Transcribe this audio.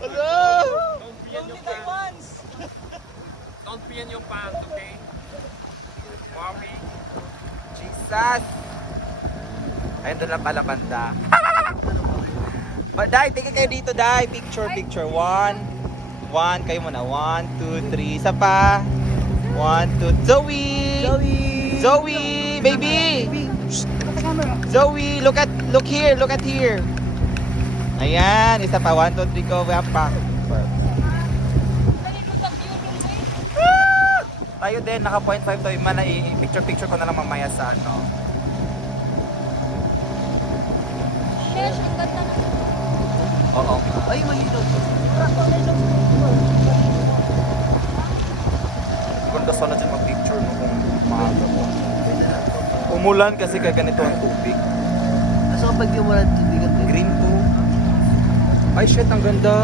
Hello! Only Taiwans! Don't pee in your pants, okay? Mommy. Jesus! Ayun doon lang pala banda. Dai, tingin kayo dito, Dai. Picture. One, kayo muna. 1, 2, 3. Isa pa. 1, 2. Zoe, baby. Zoe, look here. Ayan, isa pa. 1, 2, 3, go. Pa. Tayo din, naka 0.5 to. Mana, picture ko na lang mamaya sa ano. Shesh, ang ganda na. Oo. Ay, malinaw. Ganda sana dyan mag-picture mo kung maaga mo. Umulan kasi kaya ganito ang tubig. Asa ka pag yung wala tubigan? Green to. Ay shit, ang ganda.